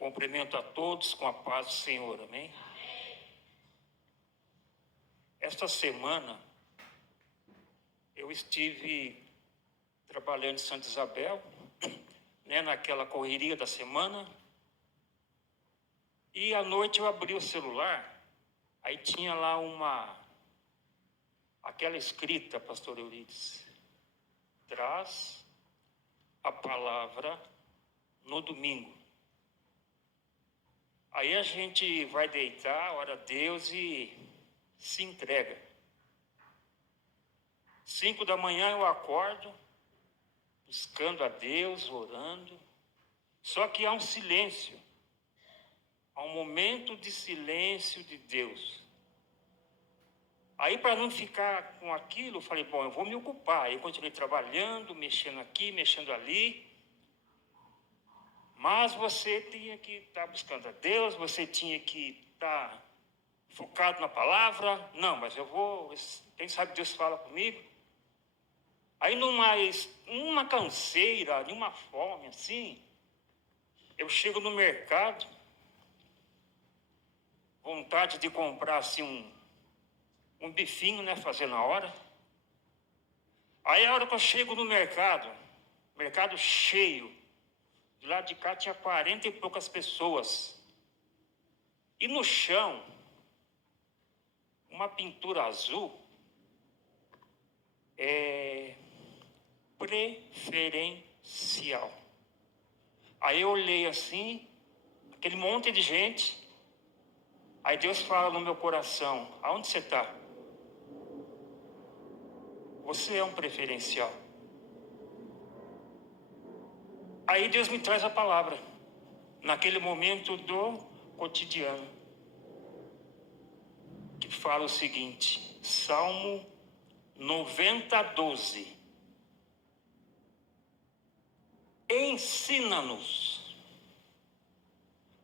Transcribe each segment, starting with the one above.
Cumprimento a todos com a paz do Senhor, amém? Esta semana, eu estive trabalhando em Santa Isabel, naquela correria da semana, e à noite eu abri o celular, aí tinha lá aquela escrita, pastor Eurides, traz a palavra no domingo. Aí a gente vai deitar, ora a Deus e se entrega. 5 da manhã eu acordo, buscando a Deus, orando. Só que há um silêncio, há um momento de silêncio de Deus. Aí, para não ficar com aquilo, eu falei, bom, eu vou me ocupar. Aí eu continuei trabalhando, mexendo aqui, mexendo ali. Mas você tinha que estar buscando a Deus, você tinha que estar focado na palavra. Não, mas eu vou, quem sabe Deus fala comigo. Aí numa canseira, numa fome assim, eu chego no mercado, vontade de comprar assim um bifinho, fazer na hora. Aí a hora que eu chego no mercado cheio, do lado de cá tinha 40 e poucas pessoas. E no chão, uma pintura azul, preferencial. Aí eu olhei assim, aquele monte de gente. Aí Deus fala no meu coração, aonde você está? Você é um preferencial. Aí Deus me traz a palavra, naquele momento do cotidiano, que fala o seguinte, Salmo 90:12. Ensina-nos.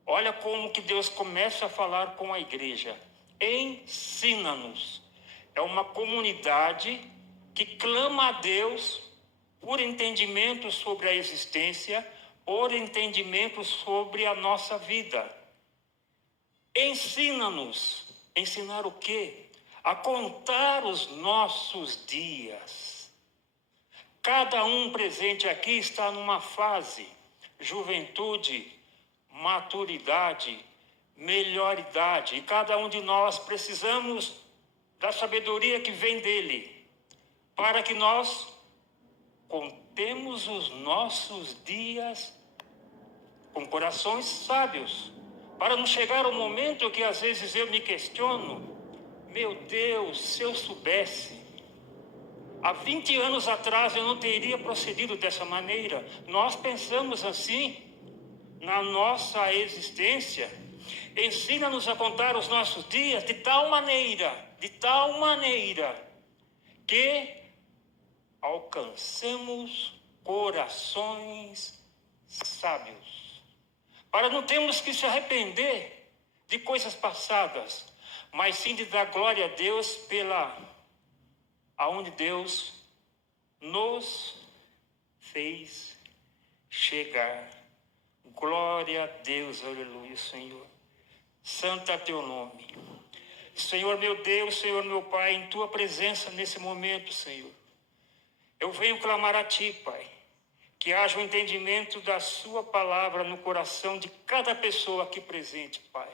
Olha como que Deus começa a falar com a igreja. Ensina-nos. É uma comunidade que clama a Deus por entendimento sobre a existência, por entendimento sobre a nossa vida. Ensina-nos. Ensinar o quê? A contar os nossos dias. Cada um presente aqui está numa fase, juventude, maturidade, melhoridade. E cada um de nós precisamos da sabedoria que vem dele, para que nós contemos os nossos dias com corações sábios, para não chegar o momento que às vezes eu me questiono, meu Deus, se eu soubesse, há 20 anos atrás eu não teria procedido dessa maneira. Nós pensamos assim na nossa existência. Ensina-nos a contar os nossos dias de tal maneira que alcancemos corações sábios, para não termos que se arrepender de coisas passadas, mas sim de dar glória a Deus aonde Deus nos fez chegar. Glória a Deus, aleluia, Senhor. Santo é teu nome. Senhor meu Deus, Senhor meu Pai, em tua presença nesse momento, Senhor, eu venho clamar a ti, Pai, que haja um entendimento da sua palavra no coração de cada pessoa aqui presente, Pai.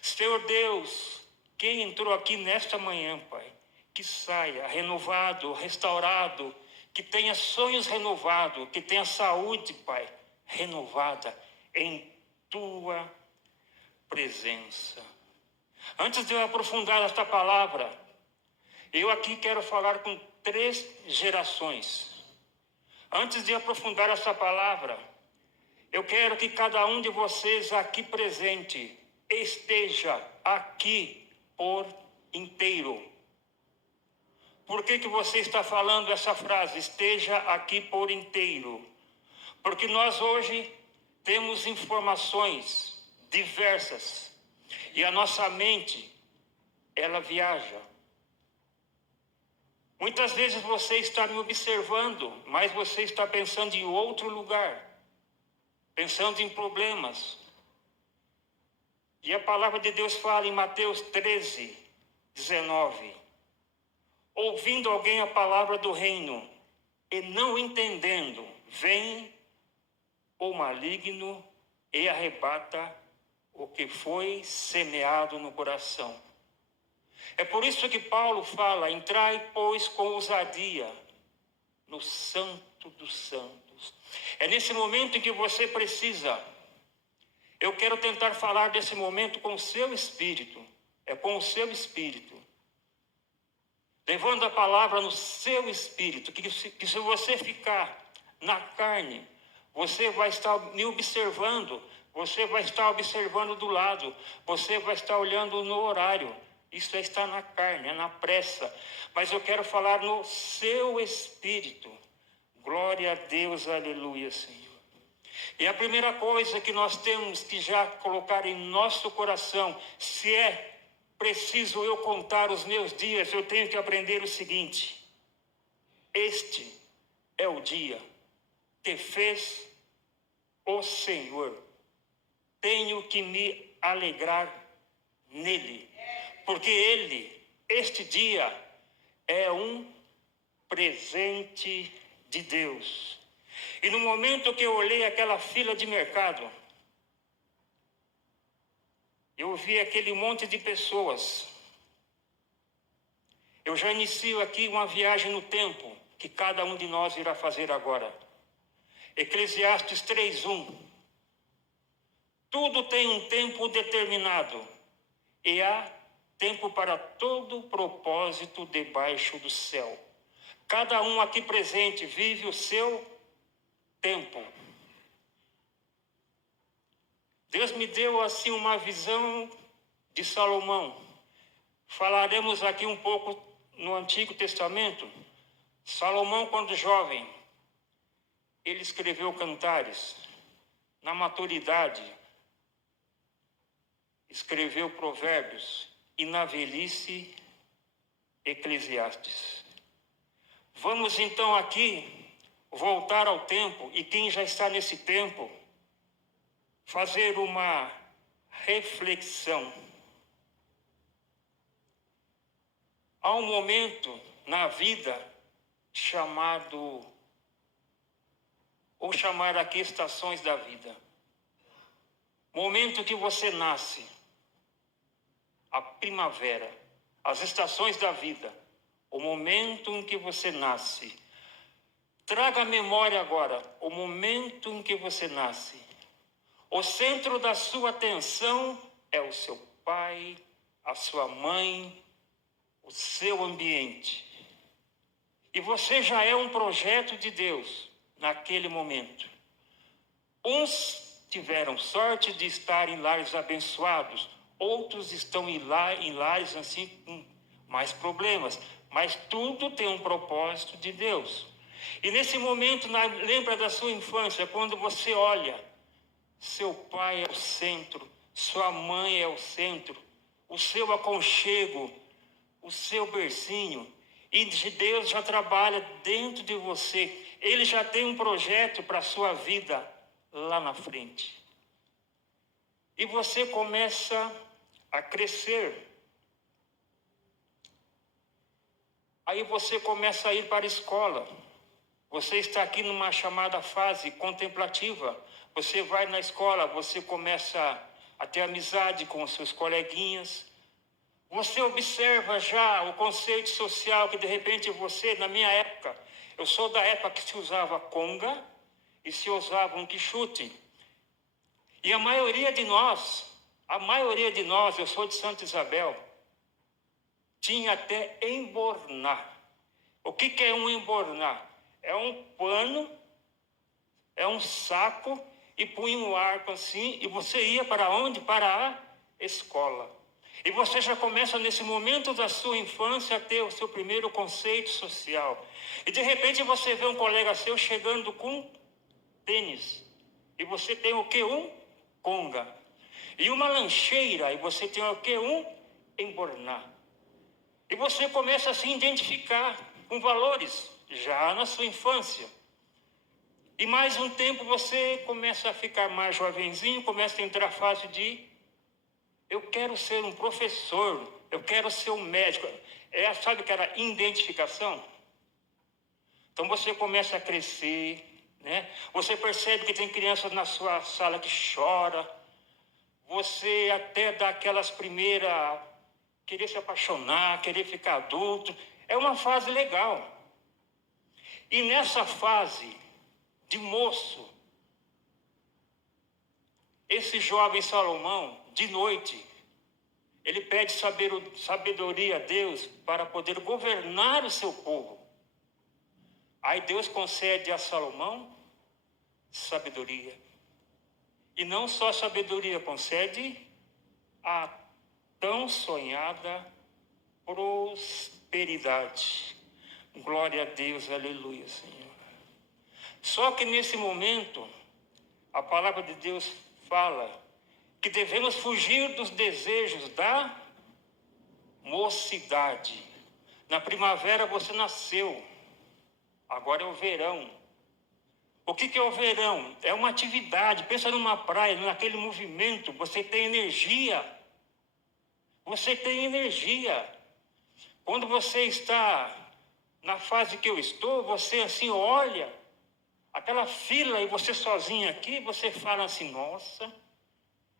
Senhor Deus, quem entrou aqui nesta manhã, Pai, que saia renovado, restaurado, que tenha sonhos renovados, que tenha saúde, Pai, renovada em tua presença. Antes de eu aprofundar esta palavra, eu aqui quero falar com 3 gerações. Antes de aprofundar essa palavra, eu quero que cada um de vocês aqui presente esteja aqui por inteiro. Por que você está falando essa frase, esteja aqui por inteiro? Porque nós hoje temos informações diversas e a nossa mente, ela viaja. Muitas vezes você está me observando, mas você está pensando em outro lugar, pensando em problemas, E a palavra de Deus fala em Mateus 13, 19. Ouvindo alguém a palavra do reino e não entendendo, vem o maligno e arrebata o que foi semeado no coração. É por isso que Paulo fala: entrai, pois, com ousadia no Santo dos Santos. É nesse momento em que você precisa. Eu quero tentar falar desse momento com o seu espírito. É com o seu espírito. Levando a palavra no seu espírito. Que se você ficar na carne, você vai estar me observando. Você vai estar observando do lado. Você vai estar olhando no horário. Isso está na carne, é na pressa. Mas eu quero falar no seu espírito. Glória a Deus, aleluia, Senhor. E a primeira coisa que nós temos que já colocar em nosso coração, se é preciso eu contar os meus dias, eu tenho que aprender o seguinte: este é o dia que fez o Senhor. Tenho que me alegrar nele, porque este dia é um presente de Deus. E no momento que eu olhei aquela fila de mercado, eu vi aquele monte de pessoas. Eu já inicio aqui uma viagem no tempo, que cada um de nós irá fazer agora. Eclesiastes 3:1. Tudo tem um tempo determinado, e há tempo para todo propósito debaixo do céu. Cada um aqui presente vive o seu tempo. Deus me deu assim uma visão de Salomão. Falaremos aqui um pouco no Antigo Testamento. Salomão, quando jovem, ele escreveu cantares. Na maturidade, escreveu provérbios. E na velhice, Eclesiastes. Vamos então aqui voltar ao tempo, e quem já está nesse tempo, fazer uma reflexão. Há um momento na vida chamado, ou chamar aqui estações da vida. Momento que você nasce, a primavera, as estações da vida, o momento em que você nasce. Traga à memória agora o momento em que você nasce. O centro da sua atenção é o seu pai, a sua mãe, o seu ambiente. E você já é um projeto de Deus naquele momento. Uns tiveram sorte de estar em lares abençoados, outros estão em lares assim com mais problemas, mas tudo tem um propósito de Deus. E nesse momento, lembra da sua infância, quando você olha, seu pai é o centro, sua mãe é o centro, o seu aconchego, o seu bercinho, e Deus já trabalha dentro de você. Ele já tem um projeto para a sua vida lá na frente. E você começa a crescer. Aí você começa a ir para a escola. Você está aqui numa chamada fase contemplativa. Você vai na escola, você começa a ter amizade com os seus coleguinhas. Você observa já o conceito social que de repente você, na minha época, eu sou da época que se usava conga e se usava um quichute. E a maioria de nós, eu sou de Santa Isabel, tinha até embornar. O que é um embornar? É um pano, é um saco, e punha um arco assim, e você ia para onde? Para a escola. E você já começa nesse momento da sua infância a ter o seu primeiro conceito social. E de repente você vê um colega seu chegando com tênis. E você tem o quê? Um conga. E uma lancheira, e você tem o quê? Um embornar. E você começa a se identificar com valores, já na sua infância. E mais um tempo você começa a ficar mais jovenzinho, começa a entrar a fase de Eu quero ser um professor, eu quero ser um médico. Sabe aquela identificação? Então você começa a crescer, né? Você percebe que tem crianças na sua sala que choram. Você até dá aquelas primeiras, querer se apaixonar, querer ficar adulto. É uma fase legal. E nessa fase de moço, esse jovem Salomão, de noite, ele pede sabedoria a Deus para poder governar o seu povo. Aí Deus concede a Salomão sabedoria. E não só sabedoria, concede a tão sonhada prosperidade. Glória a Deus, aleluia, Senhor. Só que nesse momento, a palavra de Deus fala que devemos fugir dos desejos da mocidade. Na primavera você nasceu, agora é o verão. O que é o verão? É uma atividade. Pensa numa praia, naquele movimento, você tem energia. Você tem energia. Quando você está na fase que eu estou, você assim olha aquela fila e você sozinho aqui, você fala assim, nossa,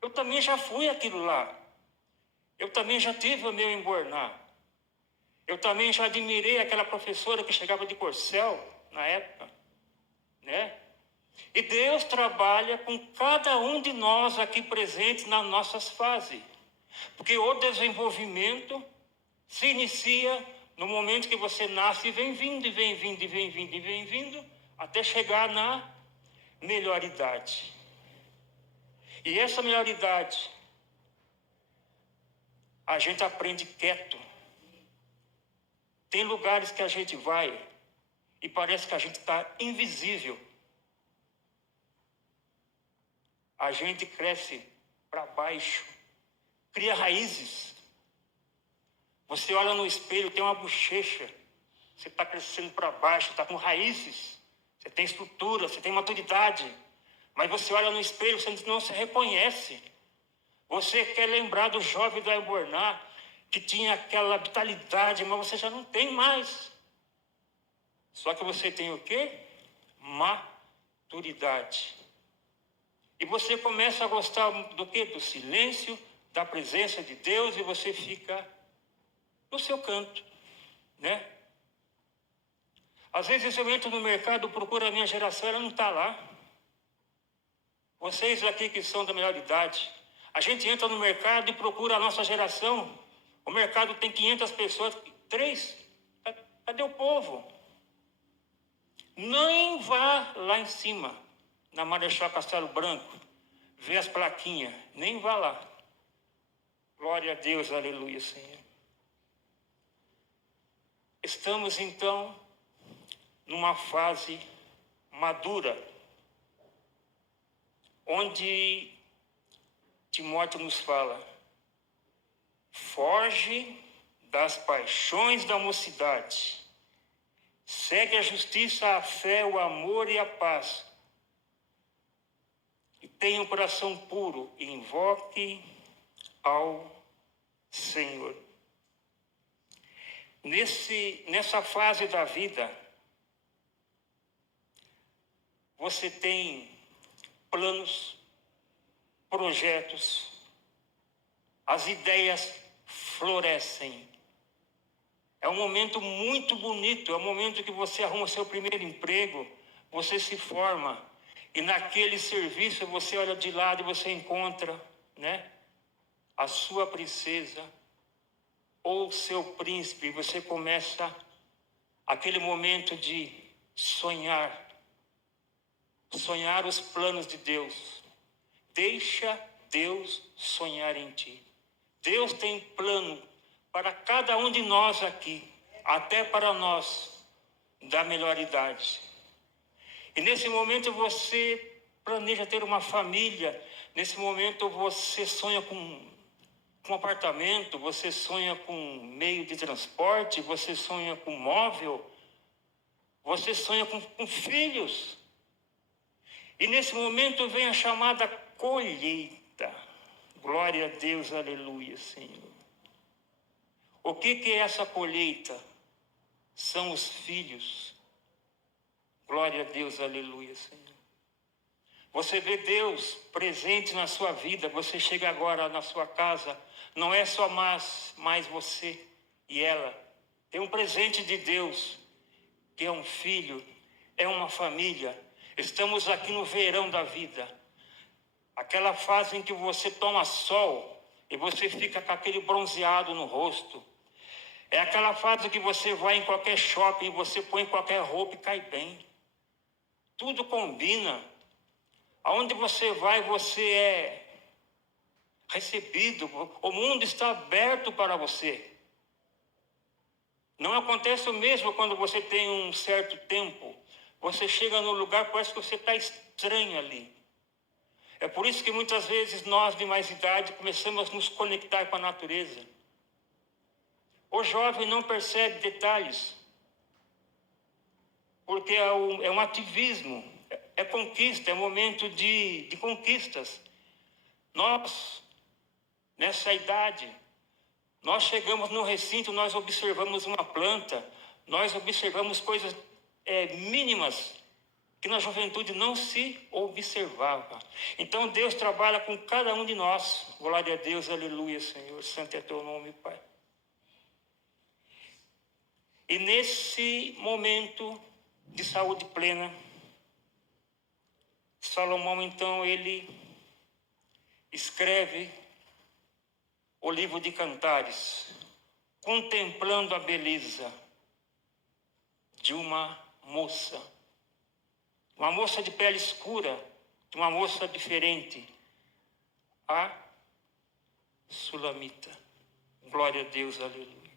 eu também já fui aquilo lá. Eu também já tive o meu embornar. Eu também já admirei aquela professora que chegava de corcel na época, né? E Deus trabalha com cada um de nós aqui presentes nas nossas fases. Porque o desenvolvimento se inicia no momento que você nasce e vem vindo, e vem vindo, e vem vindo, e vem vindo, até chegar na melhor idade. E essa melhor idade, a gente aprende quieto. Tem lugares que a gente vai e parece que a gente está invisível. A gente cresce para baixo, cria raízes. Você olha no espelho, tem uma bochecha. Você está crescendo para baixo, está com raízes. Você tem estrutura, você tem maturidade. Mas você olha no espelho, você não se reconhece. Você quer lembrar do jovem do Alborná, que tinha aquela vitalidade, mas você já não tem mais. Só que você tem o quê? Maturidade. E você começa a gostar do quê? Do silêncio, da presença de Deus, e você fica no seu canto, né? Às vezes eu entro no mercado, procuro a minha geração, ela não está lá. Vocês aqui que são da melhor idade, a gente entra no mercado e procura a nossa geração. O mercado tem 500 pessoas, 3, cadê o povo? Nem vá lá em cima, na Marechal Castelo Branco, ver as plaquinhas, nem vá lá. Glória a Deus, aleluia, Senhor. Estamos então numa fase madura, onde Timóteo nos fala: foge das paixões da mocidade, segue a justiça, a fé, o amor e a paz, e tenha um coração puro, e invoque ao Senhor. Nessa fase da vida, você tem planos, projetos, as ideias florescem. É um momento muito bonito, é o momento que você arruma seu primeiro emprego, você se forma, e naquele serviço você olha de lado e você encontra, né, a sua princesa ou seu príncipe, e você começa aquele momento de sonhar os planos de Deus. Deixa Deus sonhar em ti. Deus tem plano para cada um de nós aqui, até para nós da melhor idade. E nesse momento você planeja ter uma família, nesse momento você sonha com um apartamento, você sonha com meio de transporte, você sonha com móvel, você sonha com filhos. E nesse momento vem a chamada colheita. Glória a Deus, aleluia, Senhor. O que é essa colheita? São os filhos. Glória a Deus, aleluia, Senhor. Você vê Deus presente na sua vida. Você chega agora na sua casa, não é só mais você e ela. Tem um presente de Deus, que é um filho, é uma família. Estamos aqui no verão da vida. Aquela fase em que você toma sol e você fica com aquele bronzeado no rosto. É aquela fase que você vai em qualquer shopping, você põe qualquer roupa e cai bem. Tudo combina. Aonde você vai, você é recebido. O mundo está aberto para você. Não acontece o mesmo quando você tem um certo tempo. Você chega no lugar, parece que você está estranho ali. É por isso que muitas vezes nós de mais idade começamos a nos conectar com a natureza. O jovem não percebe detalhes, porque é um ativismo, é conquista, é momento de conquistas. Nós, nessa idade, nós chegamos no recinto, nós observamos uma planta, nós observamos coisas mínimas que na juventude não se observava. Então Deus trabalha com cada um de nós. Glória a Deus, aleluia, Senhor. Santo é teu nome, Pai. E nesse momento de saúde plena, Salomão, então, ele escreve o livro de Cantares, contemplando a beleza de uma moça de pele escura, de uma moça diferente, a Sulamita. Glória a Deus, aleluia.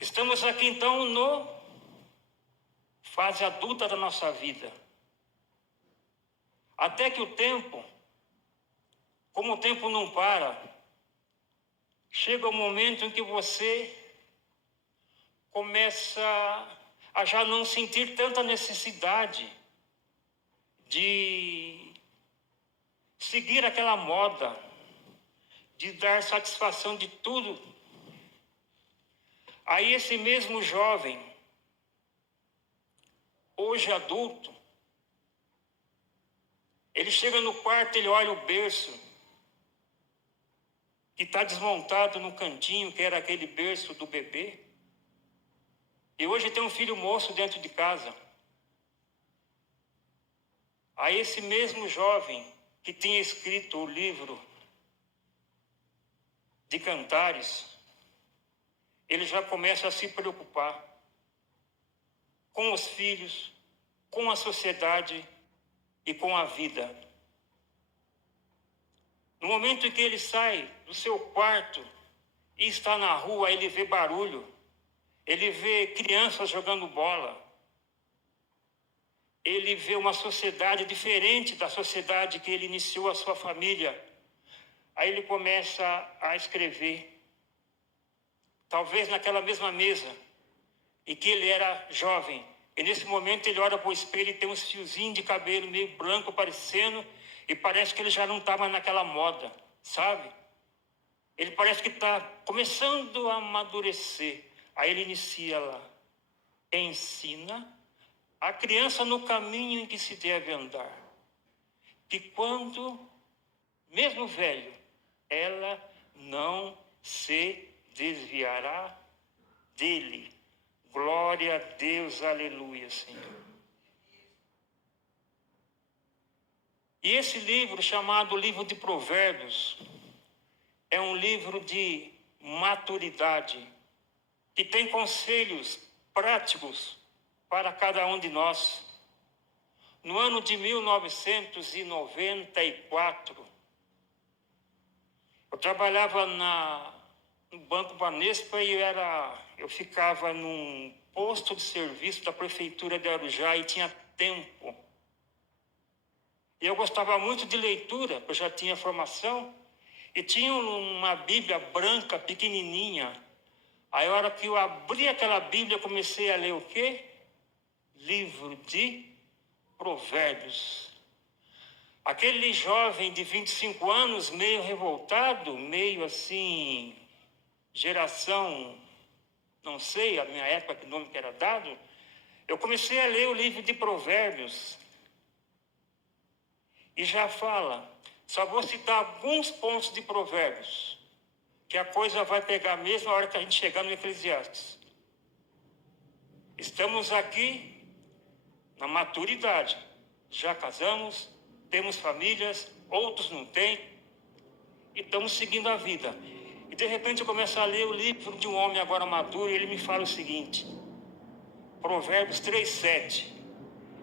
Estamos aqui então no fase adulta da nossa vida. Até que o tempo, como o tempo não para, chega o momento em que você começa a já não sentir tanta necessidade de seguir aquela moda, de dar satisfação de tudo. Aí esse mesmo jovem, hoje adulto, ele chega no quarto, ele olha o berço, que está desmontado no cantinho, que era aquele berço do bebê. E hoje tem um filho moço dentro de casa. Aí esse mesmo jovem que tinha escrito o livro de Cantares, ele já começa a se preocupar com os filhos, com a sociedade e com a vida. No momento em que ele sai do seu quarto e está na rua, ele vê barulho, ele vê crianças jogando bola, ele vê uma sociedade diferente da sociedade que ele iniciou a sua família. Aí ele começa a escrever, talvez naquela mesma mesa, e que ele era jovem. E nesse momento ele olha para o espelho e tem uns fiozinhos de cabelo meio branco aparecendo, e parece que ele já não estava naquela moda, sabe? Ele parece que está começando a amadurecer. Aí ele inicia lá, ensina a criança no caminho em que se deve andar, que quando, mesmo velho, ela não se desviará dele. Glória a Deus, aleluia, Senhor. E esse livro, chamado Livro de Provérbios, é um livro de maturidade, que tem conselhos práticos para cada um de nós. No ano de 1994, eu trabalhava no Banco Banespa e eu ficava num posto de serviço da Prefeitura de Arujá e tinha tempo. E eu gostava muito de leitura, eu já tinha formação, e tinha uma Bíblia branca, pequenininha. Aí, a hora que eu abri aquela Bíblia, eu comecei a ler o quê? Livro de Provérbios. Aquele jovem de 25 anos, meio revoltado, meio assim, geração, não sei, a minha época, que nome que era dado, eu comecei a ler o livro de Provérbios. E já fala, só vou citar alguns pontos de Provérbios, que a coisa vai pegar mesmo a hora que a gente chegar no Eclesiastes. Estamos aqui na maturidade, já casamos, temos famílias, outros não têm, e estamos seguindo a vida. E de repente eu começo a ler o livro de um homem agora maduro, e ele me fala o seguinte, Provérbios 3:7,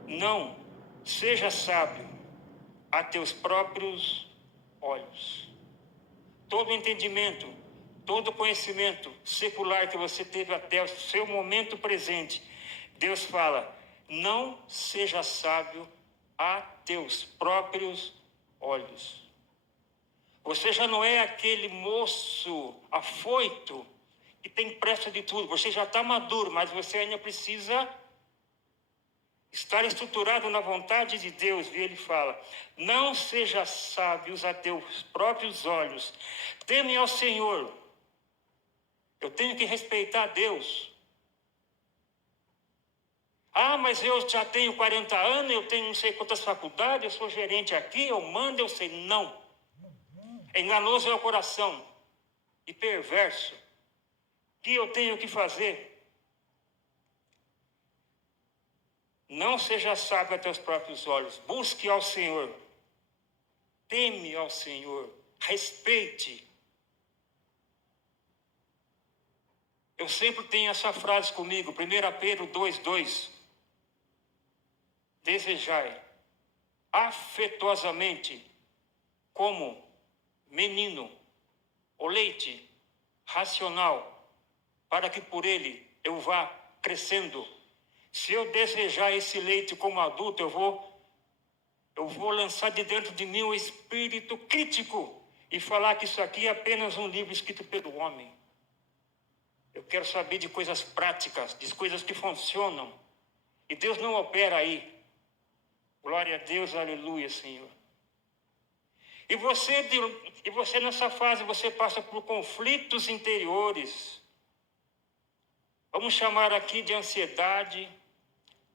não seja sábio a teus próprios olhos. Todo entendimento, todo conhecimento secular que você teve até o seu momento presente, Deus fala, não seja sábio a teus próprios olhos. Você já não é aquele moço afoito que tem pressa de tudo. Você já está maduro, mas você ainda precisa estar estruturado na vontade de Deus. E ele fala, não seja sábios a teus próprios olhos. Teme ao Senhor. Eu tenho que respeitar Deus. Ah, mas eu já tenho 40 anos, eu tenho não sei quantas faculdades, eu sou gerente aqui, eu mando, eu sei. Não. Enganoso é o coração e perverso. O que eu tenho que fazer? Não seja sábio a teus próprios olhos. Busque ao Senhor. Teme ao Senhor. Respeite. Eu sempre tenho essa frase comigo, 1 Pedro 2:2. Desejai afetuosamente, como menino, o leite racional, para que por ele eu vá crescendo. Se eu desejar esse leite como adulto, eu vou lançar de dentro de mim o espírito crítico e falar que isso aqui é apenas um livro escrito pelo homem. Eu quero saber de coisas práticas, de coisas que funcionam. E Deus não opera aí. Glória a Deus, aleluia, Senhor. E você nessa fase, você passa por conflitos interiores. Vamos chamar aqui de ansiedade,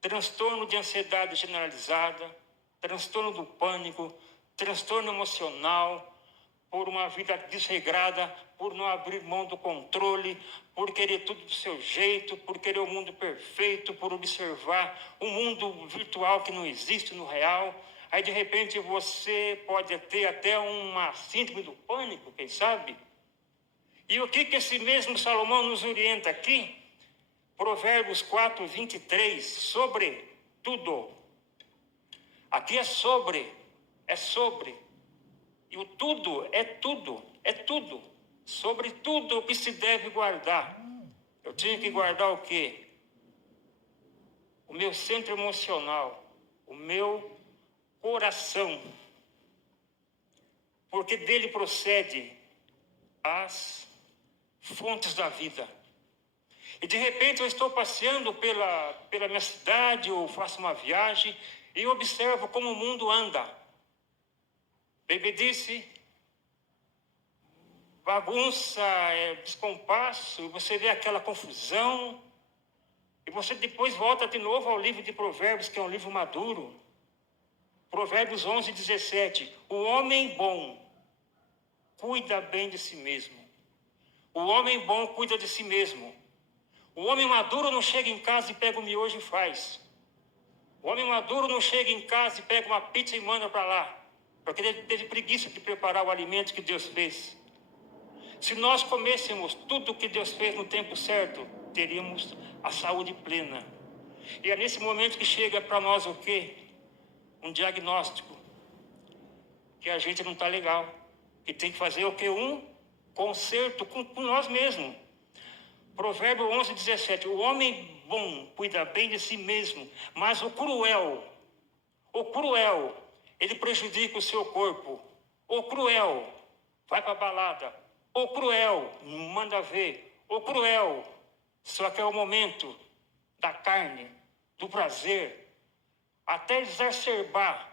transtorno de ansiedade generalizada, transtorno do pânico, transtorno emocional, por uma vida desregrada, por não abrir mão do controle, por querer tudo do seu jeito, por querer o mundo perfeito, por observar um mundo virtual que não existe no real. Aí, de repente, você pode ter até uma síndrome do pânico, quem sabe? E o que esse mesmo Salomão nos orienta aqui? Provérbios 4:23, sobre tudo. Aqui é sobre. E o tudo é tudo, é tudo. Sobre tudo o que se deve guardar. Eu tinha que guardar o quê? O meu centro emocional, o meu coração. Porque dele procede as fontes da vida. E de repente eu estou passeando pela minha cidade, ou faço uma viagem, e observo como o mundo anda. Bebedice, bagunça, descompasso, e você vê aquela confusão, e você depois volta de novo ao livro de Provérbios, que é um livro maduro. Provérbios 11:17. O homem bom cuida bem de si mesmo. O homem bom cuida de si mesmo. O homem maduro não chega em casa e pega o miojo e faz. O homem maduro não chega em casa e pega uma pizza e manda para lá, porque ele teve preguiça de preparar o alimento que Deus fez. Se nós comêssemos tudo o que Deus fez no tempo certo, teríamos a saúde plena. E é nesse momento que chega para nós o quê? Um diagnóstico. Que a gente não está legal. Que tem que fazer o quê? Um conserto com nós mesmos. Provérbio 11:17. O homem bom cuida bem de si mesmo, mas o cruel, ele prejudica o seu corpo. O cruel vai para a balada. O cruel manda ver. O cruel só que é o momento da carne, do prazer, até exacerbar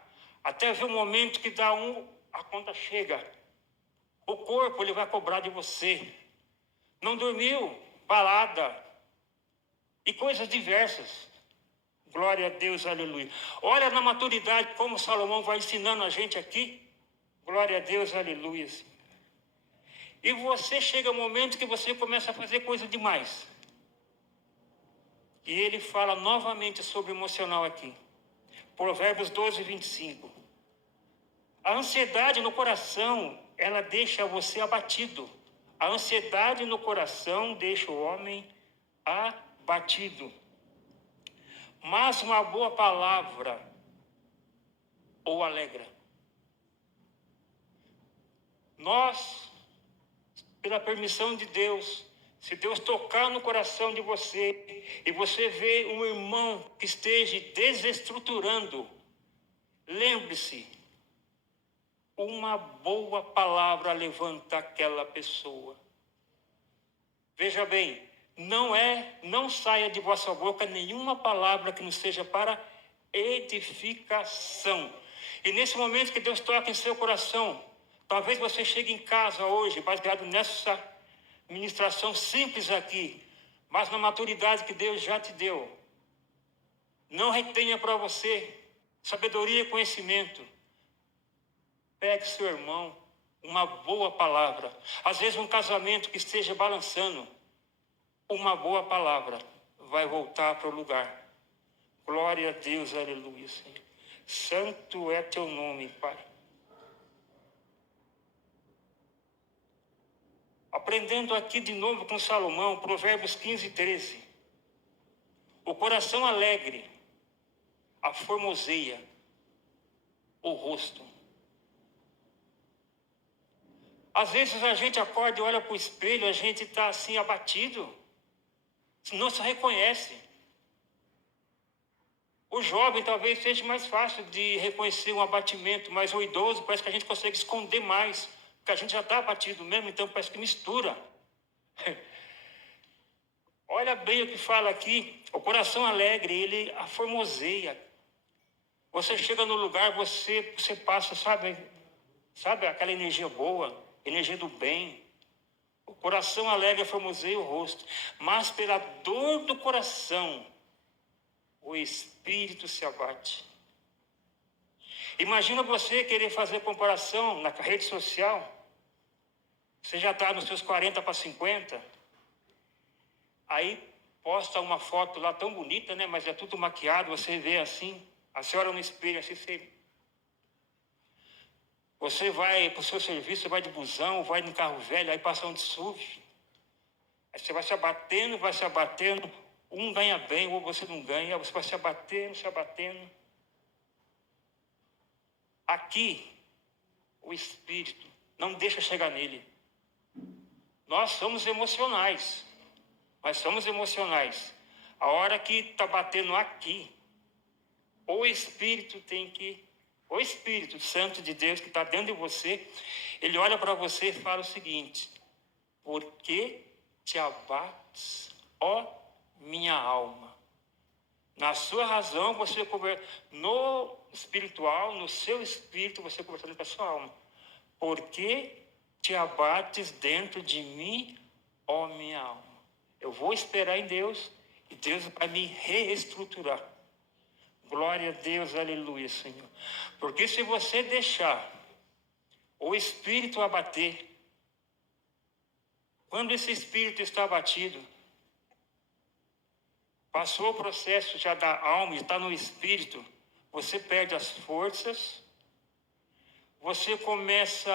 Até ver o momento que a conta chega. O corpo, ele vai cobrar de você. Não dormiu, balada e coisas diversas. Glória a Deus, aleluia. Olha na maturidade como Salomão vai ensinando a gente aqui. Glória a Deus, aleluia. E você chega um momento que você começa a fazer coisa demais. E ele fala novamente sobre o emocional aqui. Provérbios 12, 25. A ansiedade no coração, ela deixa você abatido. A ansiedade no coração deixa o homem abatido. Mas uma boa palavra o alegra. Nós, pela permissão de Deus, se Deus tocar no coração de você e você vê um irmão que esteja desestruturando, lembre-se, uma boa palavra levanta aquela pessoa. Veja bem, não saia de vossa boca nenhuma palavra que não seja para edificação. E nesse momento que Deus toca em seu coração, talvez você chegue em casa hoje, baseado nessa ministração simples aqui, mas na maturidade que Deus já te deu. Não retenha para você sabedoria e conhecimento. Pegue seu irmão, uma boa palavra. Às vezes um casamento que esteja balançando, uma boa palavra vai voltar para o lugar. Glória a Deus, aleluia, Senhor. Santo é teu nome, Pai. Aprendendo aqui de novo com Salomão, Provérbios 15, 13. O coração alegre aformoseia o rosto. Às vezes a gente acorda e olha para o espelho, a gente está assim abatido, não se reconhece. O jovem talvez seja mais fácil de reconhecer um abatimento, mas o idoso parece que a gente consegue esconder mais, porque a gente já está abatido mesmo, então parece que mistura. Olha bem o que fala aqui, o coração alegre, ele aformoseia. Você chega no lugar, você passa, sabe aquela energia boa, energia do bem. O coração alegre aformoseia o rosto, mas pela dor do coração, o espírito se abate. Imagina você querer fazer comparação na rede social. Você já está nos seus 40 para 50. Aí posta uma foto lá tão bonita, né? Mas é tudo maquiado, você vê assim. A senhora no espelho, assim, você vai para o seu serviço, você vai de busão, vai no carro velho, aí passa um de SUV. Aí você vai se abatendo, um ganha bem, ou você não ganha, você vai se abatendo. Aqui, o Espírito não deixa chegar nele. Nós somos emocionais, A hora que está batendo aqui, o Espírito Santo de Deus que está dentro de você, ele olha para você e fala o seguinte: por que te abates, ó minha alma? Na sua razão, você no espiritual, no seu espírito, você conversando com a sua alma. Por que te abates dentro de mim, ó minha alma? Eu vou esperar em Deus e Deus vai me reestruturar. Glória a Deus, aleluia, Senhor. Porque se você deixar o espírito abater, quando esse espírito está abatido, passou o processo já da alma e está no espírito, você perde as forças, você começa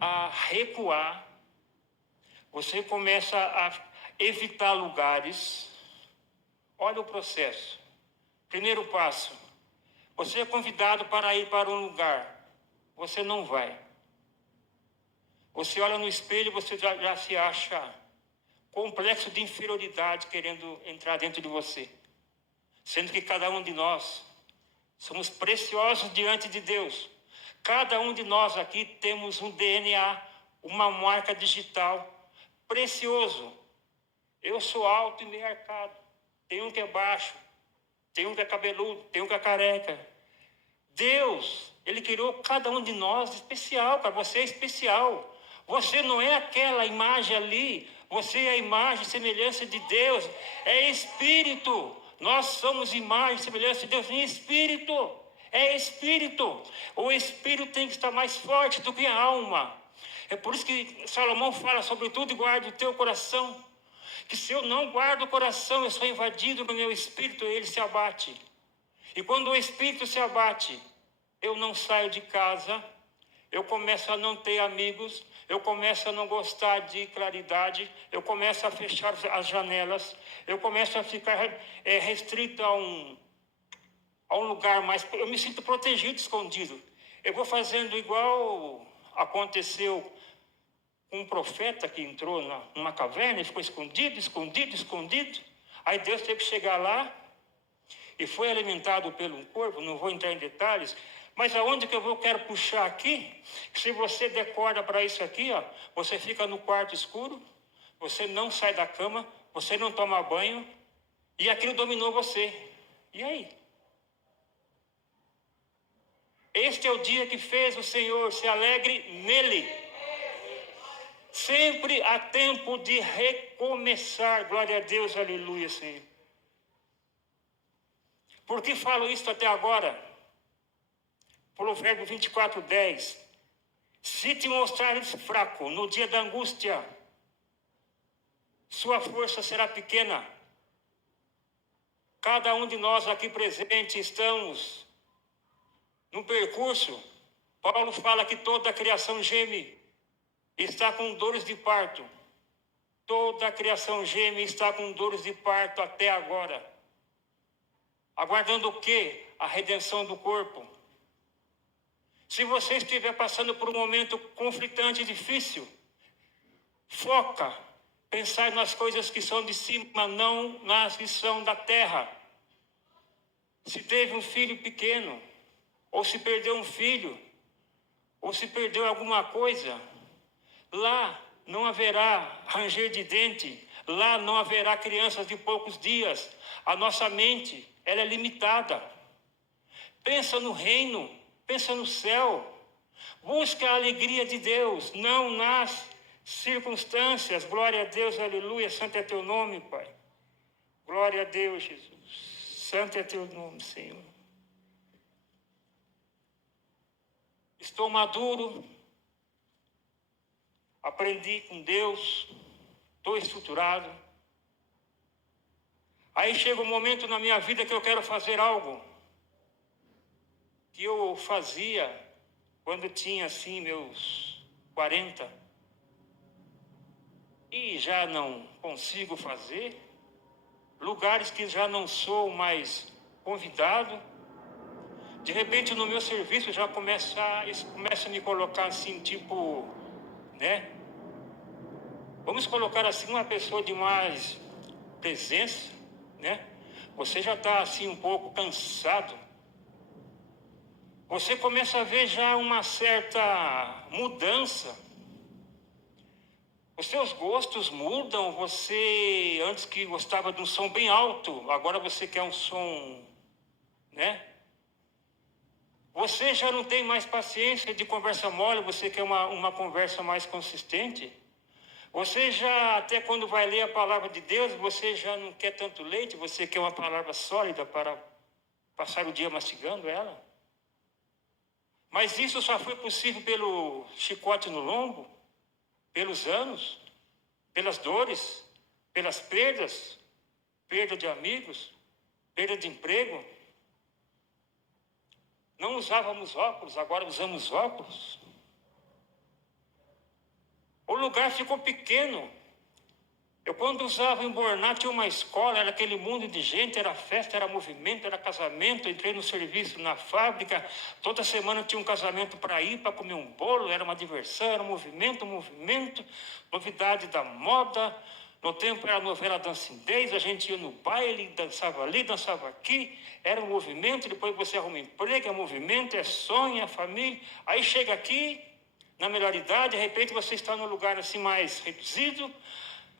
a recuar, você começa a evitar lugares. Olha o processo. Primeiro passo, você é convidado para ir para um lugar, você não vai. Você olha no espelho, você já se acha complexo de inferioridade querendo entrar dentro de você. Sendo que cada um de nós somos preciosos diante de Deus. Cada um de nós aqui temos um DNA, uma marca digital precioso. Eu sou alto e meio arcado, tem um que é baixo, tem um que é cabeludo, tem um que é careca. Deus Ele criou cada um de nós especial, para você é especial. Você não é aquela imagem ali, você é a imagem e semelhança de Deus, é espírito. Nós somos imagem e semelhança de Deus em espírito, é espírito. O espírito tem que estar mais forte do que a alma. É por isso que Salomão fala, sobretudo, guarda o teu coração, que se eu não guardo o coração, eu sou invadido no meu espírito e ele se abate. E quando o espírito se abate, eu não saio de casa, eu começo a não ter amigos, eu começo a não gostar de claridade, eu começo a fechar as janelas, eu começo a ficar restrito a um lugar mais... Eu me sinto protegido, escondido. Eu vou fazendo igual aconteceu com um profeta que entrou numa caverna e ficou escondido, escondido, escondido. Aí Deus teve que chegar lá e foi alimentado por um corvo, não vou entrar em detalhes, mas aonde que eu quero puxar aqui, se você decorda para isso aqui, ó, você fica no quarto escuro, você não sai da cama, você não toma banho, e aquilo dominou você. E aí? Este é o dia que fez o Senhor, se alegre nele. Sempre há tempo de recomeçar, glória a Deus, aleluia, Senhor. Por que falo isso até agora? Provérbio 24:10. Se te mostrares fraco no dia da angústia, sua força será pequena. Cada um de nós aqui presente estamos no percurso. Paulo fala que toda a criação geme, está com dores de parto. Toda a criação geme e está com dores de parto até agora. Aguardando o quê? A redenção do corpo. Se você estiver passando por um momento conflitante e difícil, foca, pensar nas coisas que são de cima, não nas que são da terra. Se teve um filho pequeno, ou se perdeu um filho, ou se perdeu alguma coisa, lá não haverá ranger de dente, lá não haverá crianças de poucos dias. A nossa mente, ela é limitada. Pensa no reino, pensa no céu. Busca a alegria de Deus, não nas circunstâncias. Glória a Deus, aleluia. Santo é teu nome, Pai. Glória a Deus, Jesus. Santo é teu nome, Senhor. Estou maduro, aprendi com Deus, estou estruturado. Aí chega um momento na minha vida que eu quero fazer algo que eu fazia quando tinha assim meus 40 e já não consigo fazer, lugares que já não sou mais convidado. De repente no meu serviço já isso começa a me colocar assim, tipo, né? Vamos colocar assim uma pessoa de mais presença, né? Você já está assim um pouco cansado. Você começa a ver já uma certa mudança. Os seus gostos mudam. Você antes que gostava de um som bem alto, agora você quer um som, né? Você já não tem mais paciência de conversa mole, você quer uma conversa mais consistente. Você já, até quando vai ler a palavra de Deus, você já não quer tanto leite, você quer uma palavra sólida para passar o dia mastigando ela. Mas isso só foi possível pelo chicote no lombo, pelos anos, pelas dores, pelas perdas, perda de amigos, perda de emprego. Não usávamos óculos, agora usamos óculos. O lugar ficou pequeno. Eu quando usava embornar, tinha uma escola, era aquele mundo de gente, era festa, era movimento, era casamento. Entrei no serviço na fábrica, toda semana tinha um casamento para ir, para comer um bolo, era uma diversão, era um movimento, novidade da moda. No tempo era a novela Dancindez, a gente ia no baile, dançava ali, dançava aqui, era um movimento. Depois você arruma emprego, é movimento, é sonho, é família. Aí chega aqui, na melhor idade, de repente você está num lugar assim mais reduzido.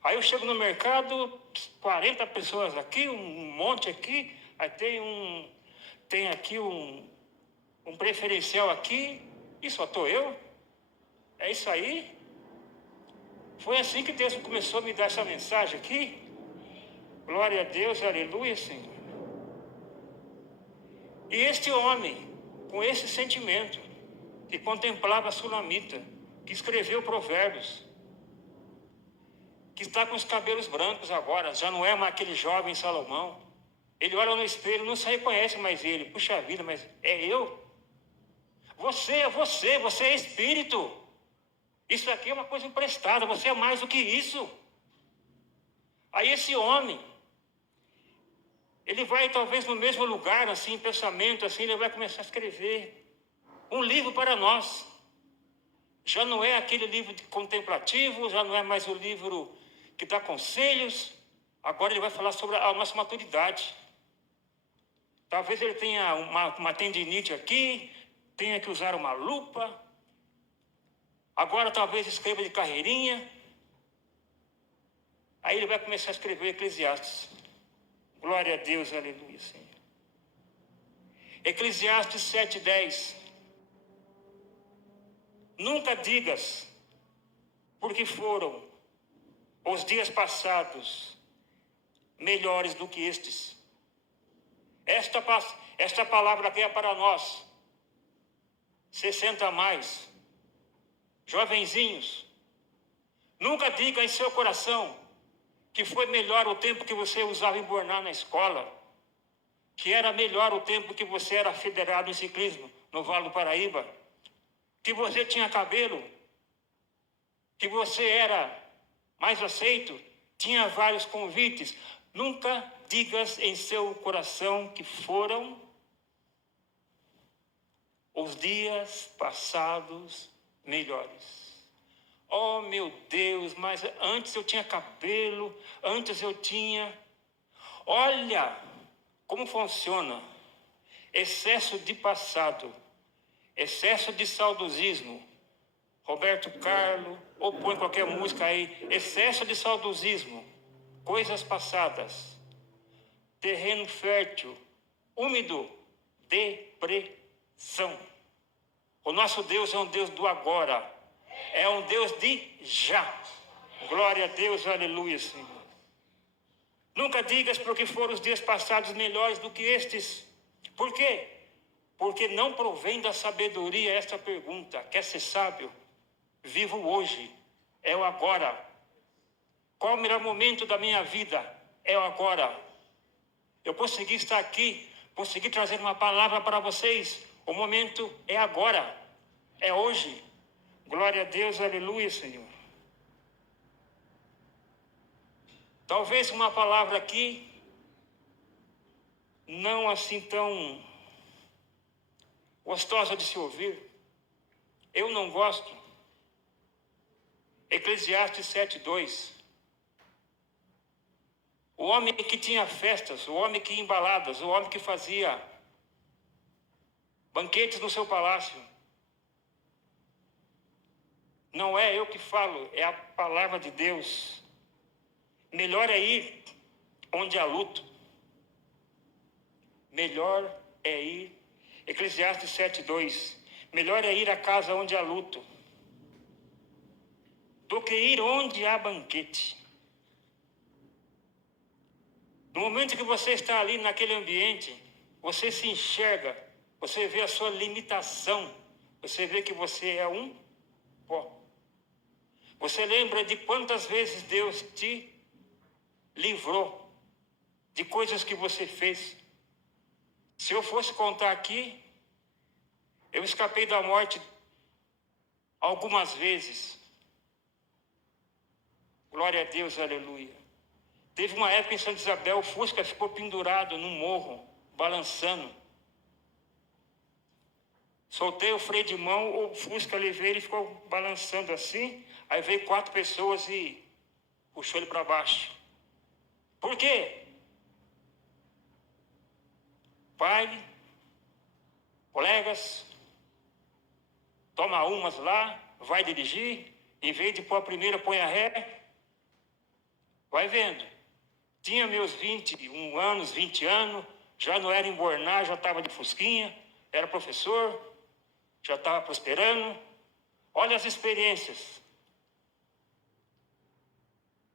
Aí eu chego no mercado, 40 pessoas aqui, um monte aqui, aí tem aqui um preferencial aqui e só estou eu? É isso aí? Foi assim que Deus começou a me dar essa mensagem aqui. Glória a Deus, aleluia, Senhor. E este homem, com esse sentimento, que contemplava a Sulamita, que escreveu Provérbios, que está com os cabelos brancos agora, já não é mais aquele jovem Salomão. Ele olha no espelho, não se reconhece mais ele. Puxa vida, mas é eu? Você é espírito. Isso aqui é uma coisa emprestada, você é mais do que isso. Aí esse homem, ele vai talvez no mesmo lugar, assim, pensamento, assim, ele vai começar a escrever um livro para nós. Já não é aquele livro contemplativo, já não é mais o livro que dá conselhos. Agora ele vai falar sobre a nossa maturidade. Talvez ele tenha uma tendinite aqui, tenha que usar uma lupa. Agora talvez escreva de carreirinha. Aí ele vai começar a escrever Eclesiastes. Glória a Deus, aleluia, Senhor. Eclesiastes 7:10. Nunca digas, porque foram os dias passados melhores do que estes. Esta palavra aqui é para nós, 60 a mais, jovenzinhos. Nunca diga em seu coração que foi melhor o tempo que você usava embornar na escola, que era melhor o tempo que você era federado em ciclismo no Vale do Paraíba, que você tinha cabelo, que você era mais aceito, tinha vários convites. Nunca digas em seu coração que foram os dias passados melhores. Oh, meu Deus, mas antes eu tinha cabelo, antes eu tinha... Olha como funciona. Excesso de passado, excesso de saudosismo. Roberto Carlos, ou põe qualquer música aí. Excesso de saudosismo, coisas passadas. Terreno fértil, úmido, depressão. O nosso Deus é um Deus do agora. É um Deus de já. Glória a Deus, aleluia, Senhor. Nunca digas porque foram os dias passados melhores do que estes. Por quê? Porque não provém da sabedoria esta pergunta. Quer ser sábio? Vivo hoje. É o agora. Qual o melhor momento da minha vida? É o agora. Eu consegui estar aqui, consegui trazer uma palavra para vocês. O momento é agora. É hoje. Glória a Deus, aleluia, Senhor. Talvez uma palavra aqui, não assim tão gostosa de se ouvir. Eu não gosto. Eclesiastes 7:2. O homem que tinha festas, o homem que ia em baladas, o homem que fazia banquetes no seu palácio. Não é eu que falo, é a palavra de Deus. Melhor é ir onde há luto. Melhor é ir, Eclesiastes 7:2. Melhor é ir à casa onde há luto do que ir onde há banquete. No momento que você está ali naquele ambiente, você se enxerga, você vê a sua limitação, você vê que você é um pó. Você lembra de quantas vezes Deus te livrou de coisas que você fez. Se eu fosse contar aqui, eu escapei da morte algumas vezes. Glória a Deus, aleluia. Teve uma época em Santa Isabel, o Fusca ficou pendurado num morro, balançando. Soltei o freio de mão, o Fusca levei, ele ficou balançando assim. Aí veio 4 pessoas e puxou ele para baixo. Por quê? Pai, colegas, toma umas lá, vai dirigir, em vez de pôr a primeira, põe a ré. Vai vendo. Tinha meus 21 anos, 20 anos, já não era embornar, já estava de fusquinha. era professor, já estava prosperando. Olha as experiências.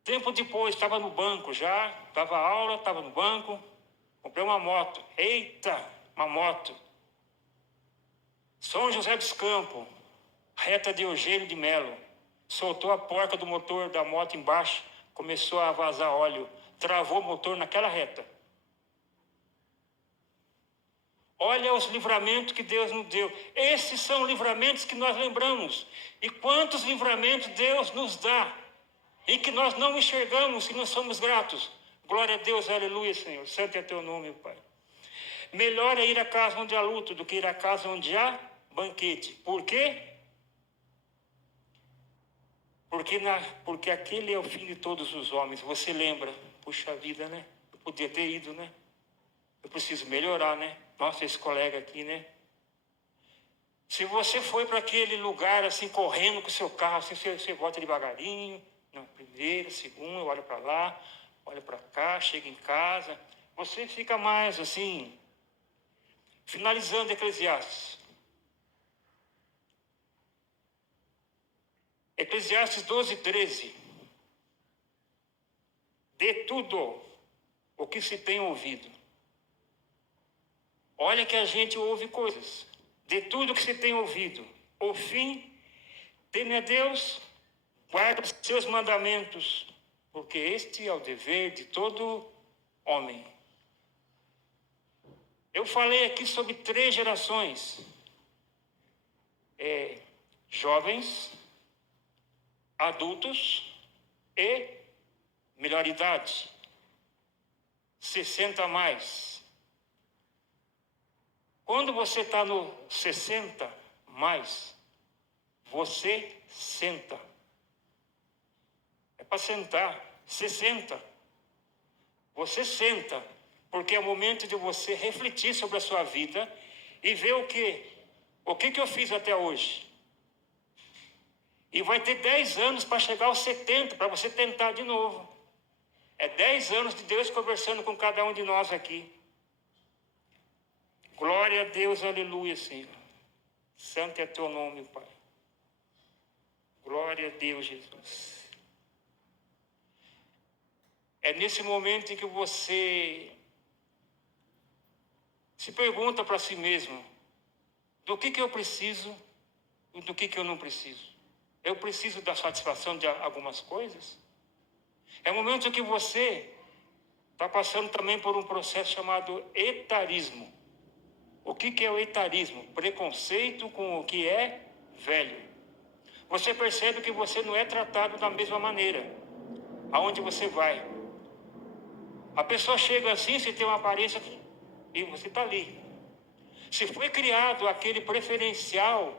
Tempo depois, estava no banco já, dava aula, estava no banco, comprei uma moto. Eita, uma moto. São José dos Campos, reta de Eugênio de Melo. Soltou a porca do motor da moto embaixo, começou a vazar óleo, travou o motor naquela reta. Olha os livramentos que Deus nos deu. Esses são livramentos que nós lembramos. E quantos livramentos Deus nos dá e que nós não enxergamos e não somos gratos. Glória a Deus, aleluia, Senhor. Santo é teu nome, Pai. Melhor é ir à casa onde há luto do que ir à casa onde há banquete. Por quê? Porque aquele é o fim de todos os homens. Você lembra? Puxa vida, né? Eu podia ter ido, né? Eu preciso melhorar, né? Nossa, esse colega aqui, né? Se você foi para aquele lugar assim, correndo com o seu carro, assim, você volta devagarinho. Não, primeiro, segundo, olha para lá, olha para cá, chega em casa. Você fica mais assim, finalizando Eclesiastes. Eclesiastes 12:13. De tudo o que se tem ouvido. Olha que a gente ouve coisas. De tudo que se tem ouvido. O fim, teme a Deus, guarda os seus mandamentos, porque este é o dever de todo homem. Eu falei aqui sobre 3 gerações. Jovens, adultos e melhor idade. 60 a mais. Quando você está no 60 mais, você senta. É para sentar. Você senta. Você senta. Porque é o momento de você refletir sobre a sua vida e ver o que eu fiz até hoje. E vai ter 10 anos para chegar aos 70, para você tentar de novo. É 10 anos de Deus conversando com cada um de nós aqui. Glória a Deus, aleluia, Senhor. Santo é teu nome, Pai. Glória a Deus, Jesus. É nesse momento em que você se pergunta para si mesmo, do que eu preciso e do que eu não preciso. Eu preciso da satisfação de algumas coisas? É o momento em que você está passando também por um processo chamado etarismo. O que é o etarismo? Preconceito com o que é velho. Você percebe que você não é tratado da mesma maneira. Aonde você vai. A pessoa chega assim, você tem uma aparência e você está ali. Se foi criado aquele preferencial,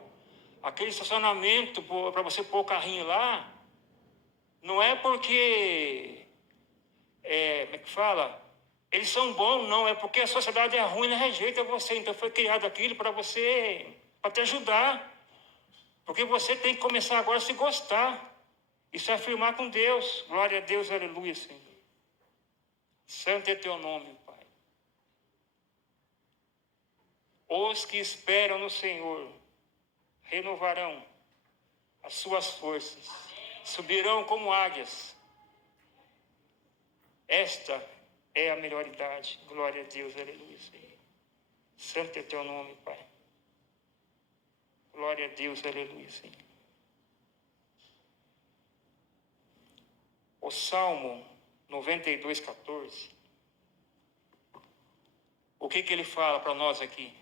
aquele estacionamento para você pôr o carrinho lá, não é porque, como é que fala? Eles são bons, não, é porque a sociedade é ruim e rejeita você. Então foi criado aquilo para te ajudar. Porque você tem que começar agora a se gostar e se afirmar com Deus. Glória a Deus, aleluia, Senhor. Santo é teu nome, Pai. Os que esperam no Senhor renovarão as suas forças, subirão como águias. Esta é a melhor idade. Glória a Deus, aleluia, Senhor. Santo é teu nome, Pai. Glória a Deus, aleluia, Senhor. O Salmo 92:14. O que ele fala para nós aqui?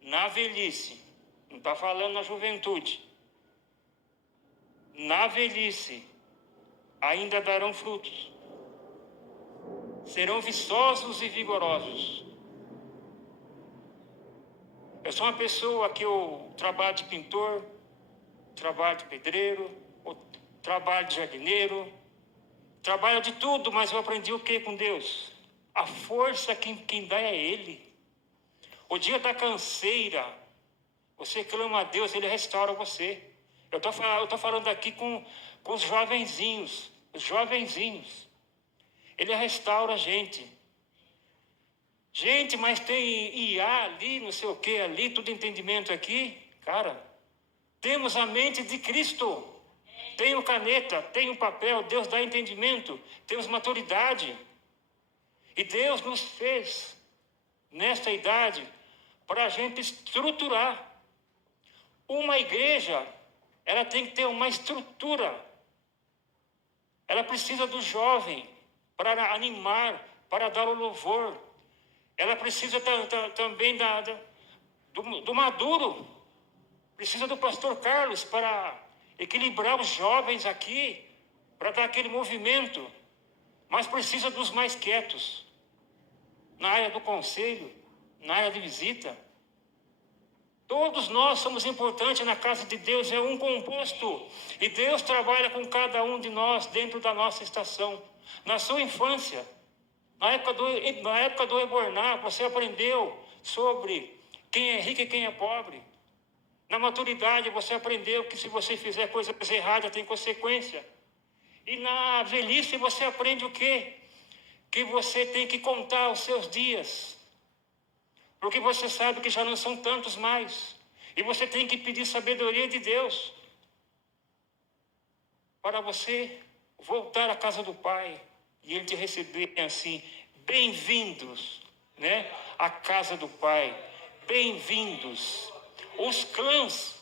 Na velhice, não está falando na juventude. Na velhice, ainda darão frutos. Serão viçosos e vigorosos. Eu sou uma pessoa que eu trabalho de pintor, trabalho de pedreiro, trabalho de jardineiro, trabalho de tudo, mas eu aprendi o que com Deus? A força quem dá é Ele. O dia da canseira, você clama a Deus, Ele restaura você. Eu estou falando aqui com os jovenzinhos, Ele restaura a gente. Gente, mas tem IA ali, não sei o que ali, tudo entendimento aqui. Cara, temos a mente de Cristo. Tenho caneta, tenho papel, Deus dá entendimento, temos maturidade. E Deus nos fez, nesta idade, para a gente estruturar. Uma igreja, ela tem que ter uma estrutura. Ela precisa do jovem para animar, para dar o louvor. Ela precisa também do maduro. Precisa do pastor Carlos para equilibrar os jovens aqui, para dar aquele movimento. Mas precisa dos mais quietos, na área do conselho, na área de visita. Todos nós somos importantes na casa de Deus, é um composto. E Deus trabalha com cada um de nós dentro da nossa estação. Na sua infância, na época do Eborná, você aprendeu sobre quem é rico e quem é pobre. Na maturidade, você aprendeu que se você fizer coisas erradas, tem consequência. E na velhice, você aprende o quê? Que você tem que contar os seus dias. Porque você sabe que já não são tantos mais. E você tem que pedir sabedoria de Deus para você voltar à casa do Pai e Ele te receber assim, bem-vindos, né? À casa do Pai, bem-vindos. Os clãs,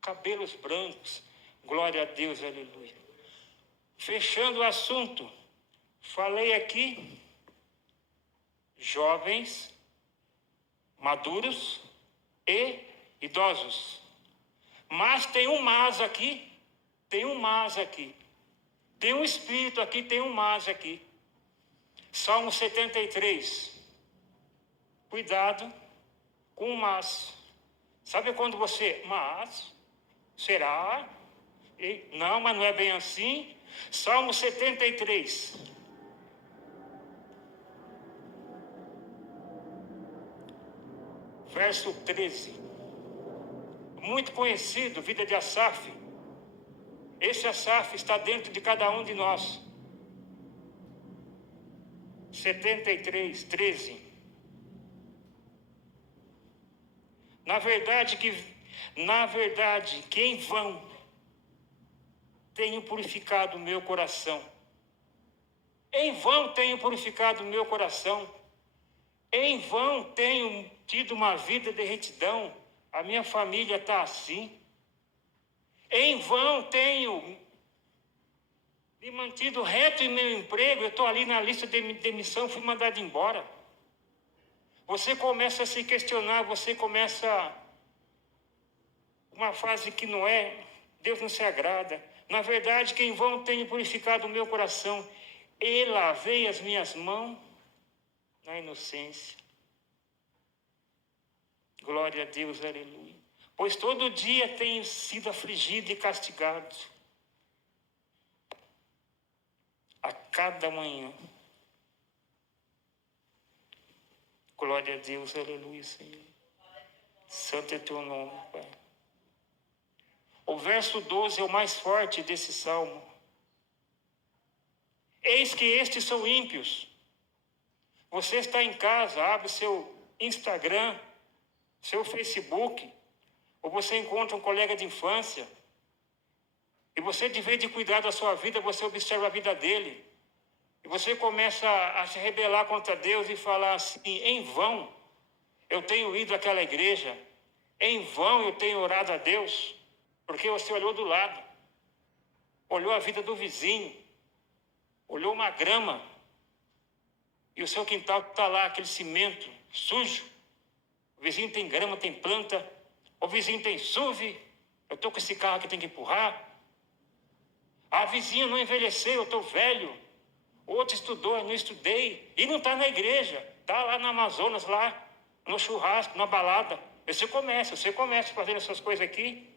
cabelos brancos, glória a Deus, aleluia. Fechando o assunto, falei aqui, jovens, maduros e idosos. Mas tem um mas aqui, tem um espírito aqui, tem um mas aqui. Salmo 73. Cuidado com o mas. Sabe quando você, mas, será? Não, mas não é bem assim. Salmo 73. Verso 13. Muito conhecido, vida de Asaf. Esse Asaf está dentro de cada um de nós. 73, 13. Na verdade, que em vão tenho purificado o meu coração. Em vão tenho purificado o meu coração. Em vão tenho tido uma vida de retidão. A minha família está assim. Em vão tenho me mantido reto em meu emprego. Eu estou ali na lista de demissão, fui mandado embora. Você começa a se questionar, você começa uma fase que não é, Deus não se agrada. Na verdade, que em vão tenho purificado o meu coração e lavei as minhas mãos na inocência. Glória a Deus, aleluia. Pois todo dia tenho sido afligido e castigado. A cada manhã. Glória a Deus, aleluia, Senhor. Santo é teu nome, Pai. O verso 12 é o mais forte desse salmo. Eis que estes são ímpios. Você está em casa, abre seu Instagram, seu Facebook, ou você encontra um colega de infância, e você, de vez de cuidar da sua vida, você observa a vida dele, e você começa a se rebelar contra Deus e falar assim, em vão eu tenho ido àquela igreja, em vão eu tenho orado a Deus, porque você olhou do lado, olhou a vida do vizinho, olhou uma grama, e o seu quintal está lá, aquele cimento sujo. O vizinho tem grama, tem planta, o vizinho tem SUV, eu estou com esse carro que tem que empurrar. A vizinha não envelheceu, eu estou velho. O outro estudou, eu não estudei. E não está na igreja, está lá no Amazonas, lá no churrasco, na balada. Você começa fazendo essas coisas aqui.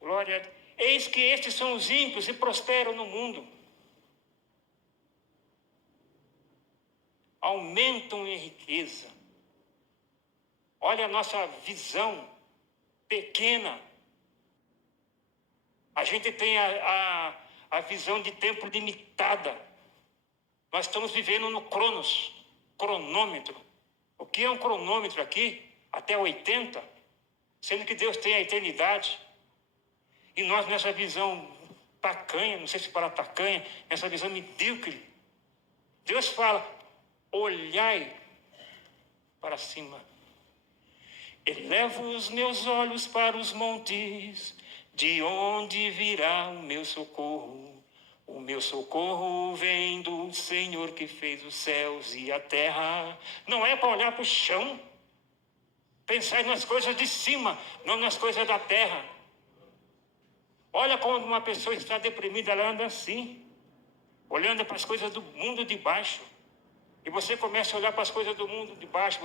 Glória a Deus. Eis que estes são os ímpios e prosperam no mundo. Aumentam em riqueza. Olha a nossa visão pequena. A gente tem a visão de tempo limitada. Nós estamos vivendo no Cronos, cronômetro. O que é um cronômetro aqui? Até 80, sendo que Deus tem a eternidade. E nós nessa visão tacanha, não sei se para tacanha, nessa visão medíocre, Deus fala, olhai para cima. Elevo os meus olhos para os montes, de onde virá o meu socorro? O meu socorro vem do Senhor que fez os céus e a terra. Não é para olhar para o chão, pensar nas coisas de cima, não nas coisas da terra. Olha quando uma pessoa está deprimida, ela anda assim, olhando para as coisas do mundo de baixo. E você começa a olhar para as coisas do mundo de baixo,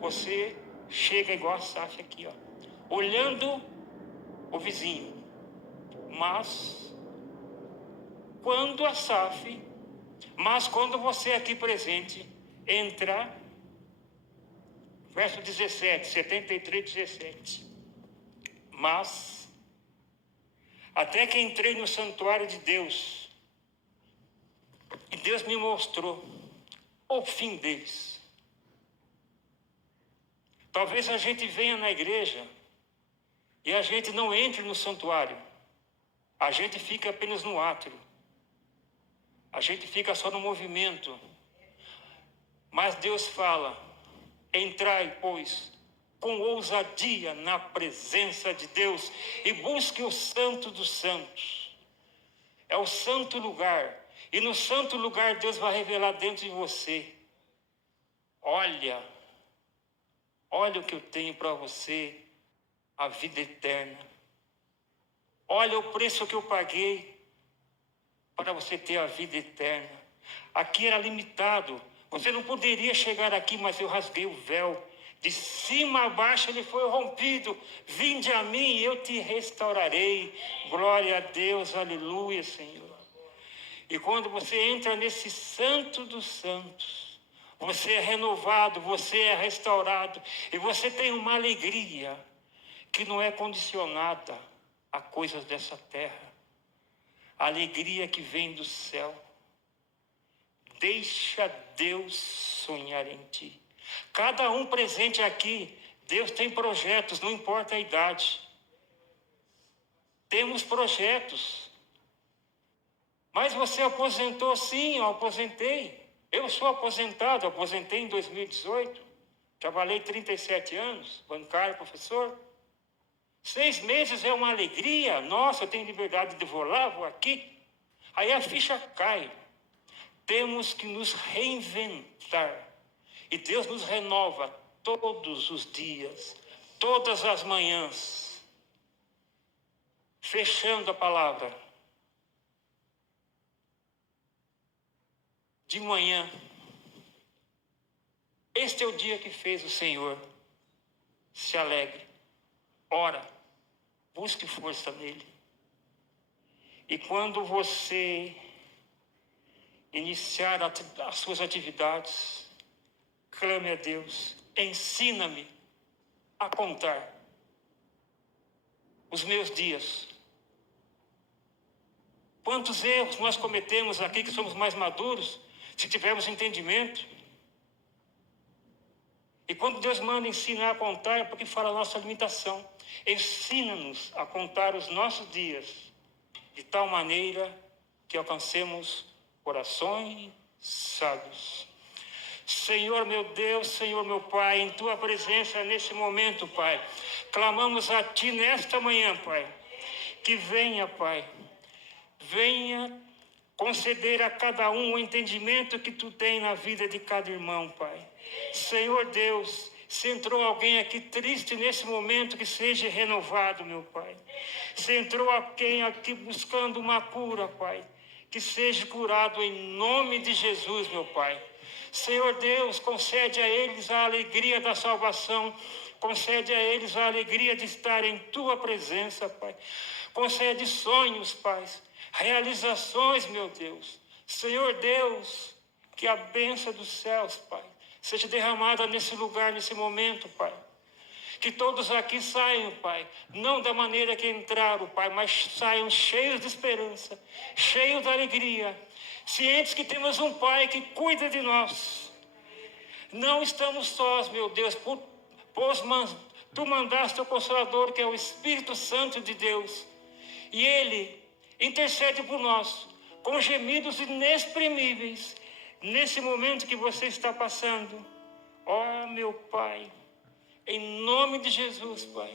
você chega igual a Saf aqui, ó, olhando o vizinho. Mas quando você aqui presente entra, verso 17, 73, 17. Mas, até que entrei no santuário de Deus, e Deus me mostrou o fim deles. Talvez a gente venha na igreja e a gente não entre no santuário. A gente fica apenas no átrio. A gente fica só no movimento. Mas Deus fala, entrai, pois, com ousadia na presença de Deus e busque o Santo dos Santos. É o santo lugar. E no santo lugar Deus vai revelar dentro de você. Olha o que eu tenho para você, a vida eterna. Olha o preço que eu paguei para você ter a vida eterna. Aqui era limitado. Você não poderia chegar aqui, mas eu rasguei o véu. De cima a baixo ele foi rompido. Vinde a mim e eu te restaurarei. Glória a Deus, aleluia, Senhor. E quando você entra nesse santo dos santos, você é renovado, você é restaurado. E você tem uma alegria que não é condicionada a coisas dessa terra. A alegria que vem do céu. Deixa Deus sonhar em ti. Cada um presente aqui, Deus tem projetos, não importa a idade. Temos projetos. Mas você aposentou? Sim, eu aposentei. Eu sou aposentado, aposentei em 2018. Trabalhei 37 anos, bancário, professor. 6 meses é uma alegria. Nossa, eu tenho liberdade de vou lá, vou aqui. Aí a ficha cai. Temos que nos reinventar. E Deus nos renova todos os dias, todas as manhãs. Fechando a palavra. De manhã, este é o dia que fez o Senhor. Se alegre, ora, busque força nele. E quando você iniciar as suas atividades, clame a Deus, ensina-me a contar os meus dias. Quantos erros nós cometemos aqui que somos mais maduros, se tivermos entendimento. E quando Deus manda ensinar a contar, é porque fala a nossa limitação. Ensina-nos a contar os nossos dias, de tal maneira que alcancemos corações sábios. Senhor meu Deus, Senhor meu Pai, em Tua presença nesse momento, Pai, clamamos a Ti nesta manhã, Pai, que venha, Pai, venha conceder a cada um o entendimento que Tu tem na vida de cada irmão, Pai. Senhor Deus, se entrou alguém aqui triste nesse momento, que seja renovado, meu Pai. Se entrou alguém aqui buscando uma cura, Pai, que seja curado em nome de Jesus, meu Pai. Senhor Deus, concede a eles a alegria da salvação, concede a eles a alegria de estar em Tua presença, Pai. Concede sonhos, Pai, realizações, meu Deus. Senhor Deus, que a bênção dos céus, Pai, seja derramada nesse lugar, nesse momento, Pai. Que todos aqui saiam, Pai, não da maneira que entraram, Pai, mas saiam cheios de esperança, cheios de alegria, cientes que temos um Pai que cuida de nós. Não estamos sós, meu Deus, pois Tu mandaste o Consolador, que é o Espírito Santo de Deus, e Ele intercede por nós, com gemidos inexprimíveis, nesse momento que você está passando. Ó, meu Pai, em nome de Jesus, Pai,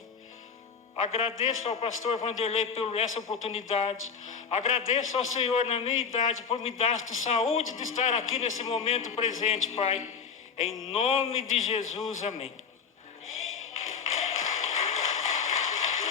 agradeço ao pastor Vanderlei por essa oportunidade, agradeço ao Senhor na minha idade por me dar saúde de estar aqui nesse momento presente, Pai, em nome de Jesus, amém.